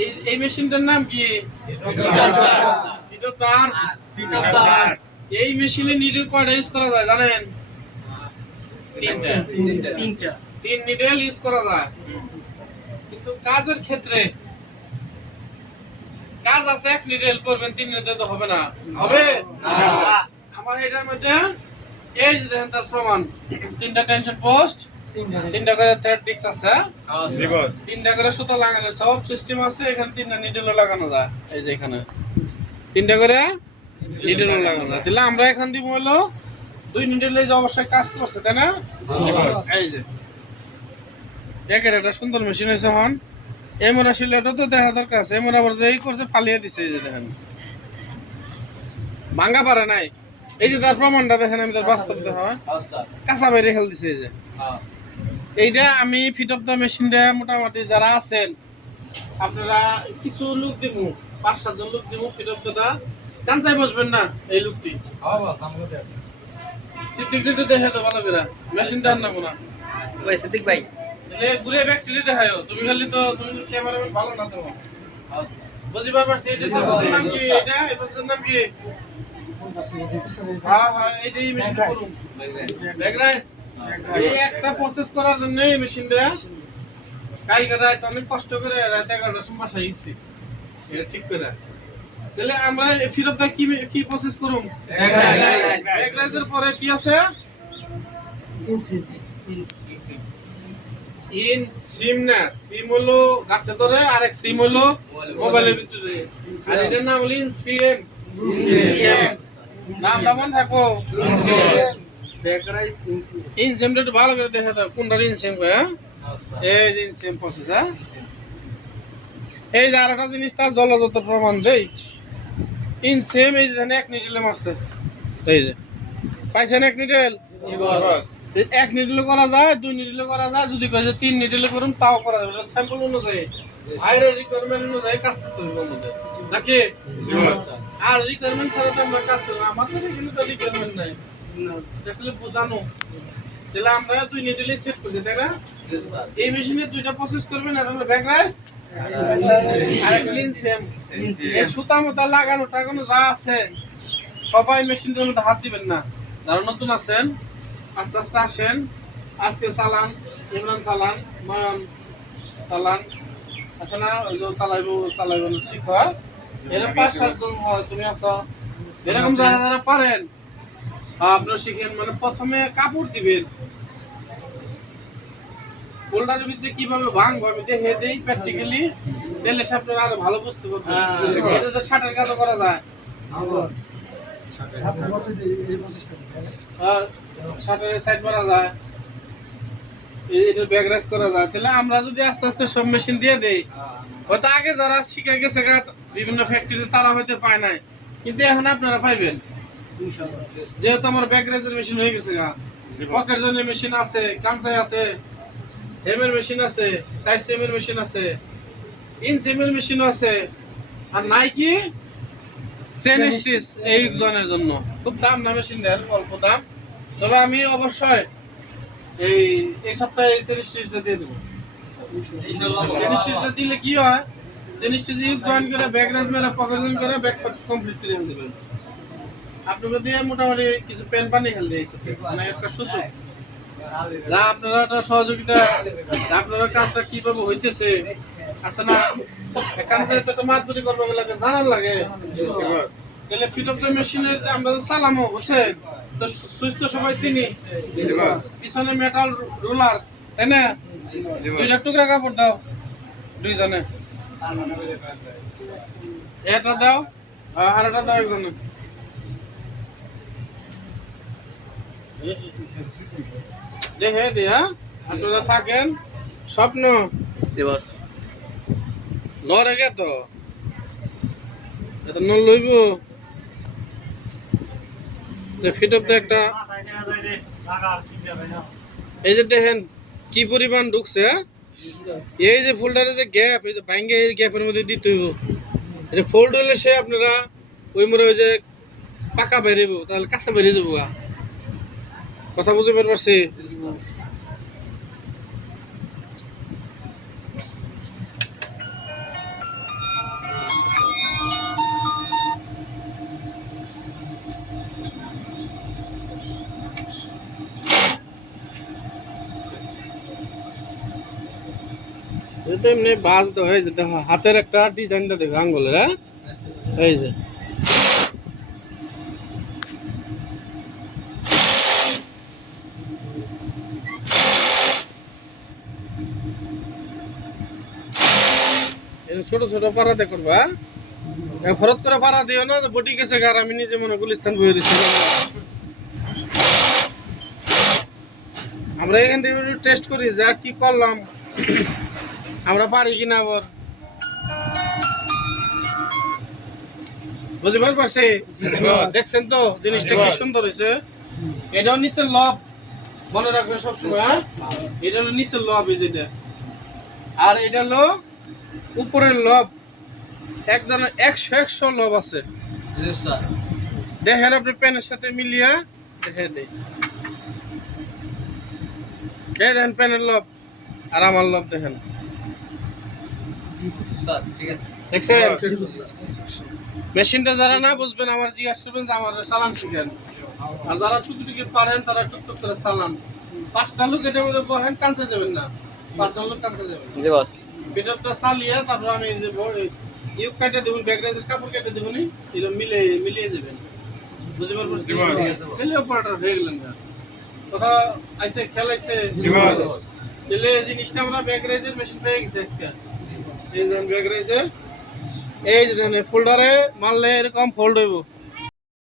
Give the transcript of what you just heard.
এই এই মেশিনটার নাম কি? এটা তার এই মেশিনে নিডল কয়টা ইউজ করা যায় জানেন? তিনটা। তিনটা। তিন নিডল ইউজ করা যায়। কিন্তু কাজের ক্ষেত্রে কাজ আছে এক নিডল করবেন তিন নিডল তো হবে না। হবে? আমার এটার মধ্যে এই দেখেন তার প্রমাণ তিনটা টেনশন পোস্ট তিনটা করে থ্রেড ডিস্ক আছে তিনটা করে সুতো লাগানো সব সিস্টেম আছে এখানে তিনটা নিডলও লাগানো যায় এই যে এখানে। তিনটা করে নিডলও লাগানো যায়। তাহলে আমরা এখান দিব হলো দুই নিডলে যে অবশ্যই কাজ করছে তাই না? এই যে। একের একটা সুন্দর মেশিন হয়েছে হন এমরা শিলাটা তো দেখা দরকার আছে এমরা আবার যেই করছে ফালিয়ে দিছে এই যে দেখেন। ভাঙ্গা পারে নাই। এই যে তার প্রমাণটা দেখেন আমি তার বাস্তব দেখা কাঁচা বাইরে খেল দিছে এই যে। এইটা আমি ফিট অফ দ্য মেশিনটা মোটামুটি যারা আছেন আপনারা কিছু লোক দিব পাঁচ সাতজন লোক দিব ফিট অফ দ্য কাঞ্চাই বসবেন না এই লোকটি সিদ্দিকটা দেখে তো ভালো করে। মেশিনটা আন না। ভাই সিদ্দিক ভাই। ঘুরে ব্যাকটেরি দেখায়ো। তুমি খালি তো তুমি ক্যামেরাম্যান ভালো না তো। বুঝিবার পারছি এটা নাম কি এটা? এই বছর নাম কি? হ্যাঁ হ্যাঁ এটাই মেশিন করুন। ব্যাকরাইস এই একটা প্রসেস করার জন্য এই মেশিনটা কালকে রাত অনেক কষ্ট করে রাত এগারোটার সময় বাসায় গেছি। এটা ঠিক করে। তাহলে আমরা ফিরত কি কি প্রসেস করুম? পরে কি আছে? ইন সিম না। সিম হলো গাছে ধরে আর এক সিম হলো মোবাইলের ভিতরে। আর এটার নাম হলো ইন সিম নামটা মনে থাকো ইন সিমটা একটু ভালো করে দেখা দাও কোনটা ইন সিম হ্যাঁ? এই যে ইন সিম প্রসেস হ্যাঁ? এই যে আর একটা জিনিস তার জলযত প্রমাণ দেই। ইন সেম এই যে এক নিডেলে মারছে। এই যে। পাইছেন এক নিডেল এক নিডলে করা যায় দুই নিডলে করা যায় যদি কয় যে তিন নিডলে করুন তাও করা যাবে। স্যাম্পল অনুযায়ী। হাইরের রিকোয়ারমেন্ট অনুযায়ী কাজ করতে হবে আমাদের। নাকি? আর রিকোয়ারমেন্ট ছাড়া তো আমরা কাজ করব আমাদের এখানে তো রিকোয়ারমেন্ট নাই। করছি না? এই মেশিনে দুইটা হলো যা আছে, সবাই মেশিনটার মধ্যে হাত দিবেন না। যারা নতুন আছেন, আস্তে আস্তে আসেন। আজকে চালান, ইমরান চালান নয়ন চালান। আছে না, ওই যে চালাইবো চালাইবো না, শিখা এরকম পাঁচ সাতজন হয়, তুমি আছো। এরকম যারা যারা পারেন আপনারা শিখেন মানে প্রথমে কাপড় দিবেন। ভিতরে কীভাবে ভাঙবো আমি দেখে দেই প্র্যাকটিক্যালি দিলে সে আপনারা আরও ভালো বুঝতে পারবেন এটা তো শার্টের কাজও করা যায়। আর শাটারের সাইড করা যায়। এই ব্যাগ রাইস করা যায়। তাহলে আমরা যদি আস্তে আস্তে সব মেশিন দিয়ে দেই হয়তো আগে যারা শিখে গেছে বিভিন্ন ফ্যাক্টরিতে তারা হয়তো পায় নাই। কিন্তু এখন আপনারা পাইবেন। যেহেতু আমার ব্যাগ রাইজের মেশিন হয়ে গেছে গা। পকের জন্য মেশিন আছে কাঞ্চাই আছে হেমের মেশিন আছে সাইড সেমের মেশিন আছে ইন সেমের মেশিন আছে আর নাইকি সেনেস্টিস এই জনের জন্য। খুব দাম না মেশিনটার অল্প দাম। তবে আমি অবশ্যই এই এই সপ্তাহে এই সেনেস্টিসটা দিয়ে দেবো। সেনেস্টিসটা দিলে কি হয়? সেনেস্টিস ইউজ জয়েন করে ব্যাক রাইজ মেরে পকেট জয়েন করে ব্যাক কমপ্লিট করে দেবেন। আপনাকে দিয়ে মোটামুটি কিছু পেন পানি এই মানে একটা সুযোগ। যা আপনারা একটা সহযোগিতা, আপনারা কাজটা কীভাবে হইতেছে, আছে না? এখান থেকে তো মাতবুরি করব লাগে জানার লাগে। তাহলে ফিট অফ দ্য মেশিনের যে আমরা চালামো, বুঝছেন? তো তো সবাই চিনি। পিছনে মেটাল রুলার তাই না? দুইটা টুকরা কাপড় দাও, দুইজনে। এটা দাও, আর এটা দাও একজনে। দেখে দিয়া আপনারা থাকেন? স্বপ্ন? দিবস লড়ে গে তো। এটা নল লইব? ফিট অফ একটা। এই যে দেখেন কি পরিমাণ ঢুকছে হ্যাঁ? এই যে ফোল্ডারে যে গ্যাপ এই যে ভাঙ্গে এই গ্যাপের মধ্যে দিতে হইব। এটা ফোল্ড হলে সে আপনারা ওই মরে ওই যে পাকা বেরিব তাহলে কাঁচা বেরিয়ে যাব গা। কথা বুঝে বের পারছি এমনি বাজ হয়ে যেতে হাতের একটা ডিজাইনটা দেবে আঙ্গুলের হ্যাঁ এই যে ছোট ছোট পাড়াতে করবা হ্যাঁ? ফরত করে পাড়া দিও না বটি গেছে গার আমি নিজে মনে গুলিস্তান বয়ে দিচ্ছি আমরা এখান থেকে টেস্ট করি, যা কি করলাম। আমরা পারি কিনা আবার? বুঝতে পারছি? দেখছেন তো, জিনিসটা কি সুন্দর হয়েছে? এটাও নিচের লব, মনে রাখবেন সবসময় হ্যাঁ? এটা হলো নিচের লব এই যেটা আর এটা হলো উপরের লব একজনের একশো একশো লব আছে। দেখেন আপনি প্যানের সাথে মিলিয়ে দেখে দেয় এই দেখেন প্যানের লব আর আমার লব দেখেন। আছে। দেখছেন? মেশিনটা যারা না বুঝবেন আমার জিজ্ঞাসা করবেন যে আমার চালান শিখেন। আর যারা টুকটুকি পারেন তারা টুকটুক করে চালান। পাঁচটা লোক এটার মধ্যে বহেন কাঁচা যাবেন না। পাঁচটা লোক কাঁচা যাবেন। জি বস। ভিতরটা চালিয়ে তারপর আমি যে ইউক কাটে দেবেন ব্যাগরাজের কাপড় কেটে দেবেন এরকম মিলে মিলিয়ে যাবেন বুঝতে পারবেন তাহলে অপারেটর হয়ে গেলেন কথা আইসে খেলাইছে। তাহলে এই জিনিসটা আমরা ব্যাগরাজের মেশিন পেয়ে গেছে আজকে। এই এই ফোল্ডারে মারলে এরকম ফোল্ড হইব।